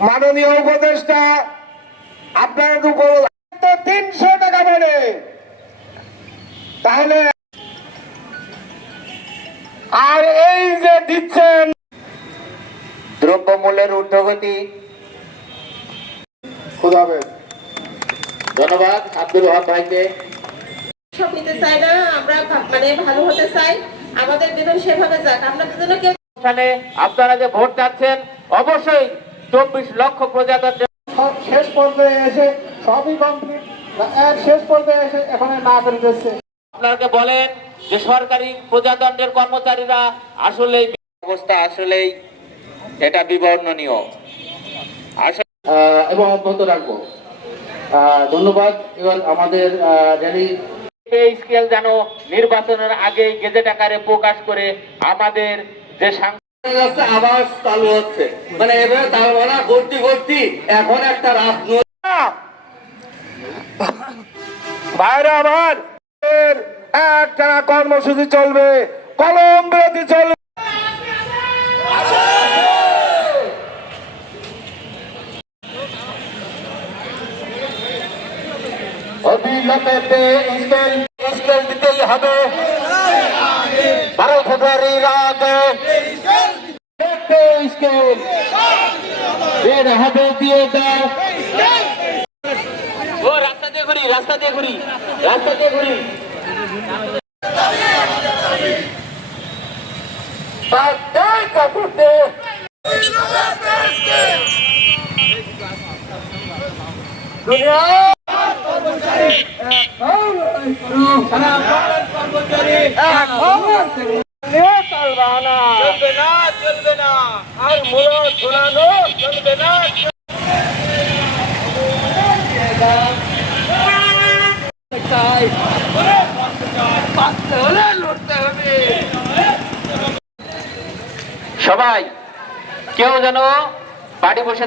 মাননীয় উপদেষ্টা আপনার উপর 300 টাকা বলে, তাহলে আর এই যে দিচ্ছেন দ্রব্যমূল্যের ঊর্ধ্বগতি। ধন্যবাদ আব্দুল ওয়াহাব ভাইকে। সব নিতে চাই না, আমরা মানে ভালো হতে চাই, আমাদের বেতন সেভাবে যাক। আপনাদের জন্য কেউ আপনারা যে ভোট চাচ্ছেন, অবশ্যই 24 লক্ষ প্রজাতন্ত্রের শেষ পর্যায়ে এসে সবই কমপ্লিট, এর শেষ পর্যায়ে এসে এখন না করে দিচ্ছে। আপনাকে বলেন যে সরকারি প্রজাতন্ত্রের কর্মচারীরা আসলেই অবস্থা আসলেই এটা বিবর্ণনীয় এবং অব্যাহত রাখবো। ধন্যবাদ। এবং আমাদের র্যালি পে স্কেল যেন নির্বাচনের আগে গেজেট আকারে প্রকাশ করে আমাদের যে আবাস চালু হচ্ছে, মানে এবার তার বলা ভর্তি ভর্তি এখন একটা রাজনৈতিক ভাইরা আমার একটানা কর্মসূচি চলবে, কলম বিরতি চলবে। অবিলম্বে স্কেল দিতেই হবে। 12 ফেব্রুয়ারির আগে স্কেল এর হবে দিয়ে দাও। ও রাস্তা দিয়ে ঘুরি, রাস্তা দিয়ে ঘুরি, রাস্তা দিয়ে ঘুরি। চলবে না, চলবে না, আর মূল শোনানো চলবে না। সবাই কেউ যেন বাড়ি বসে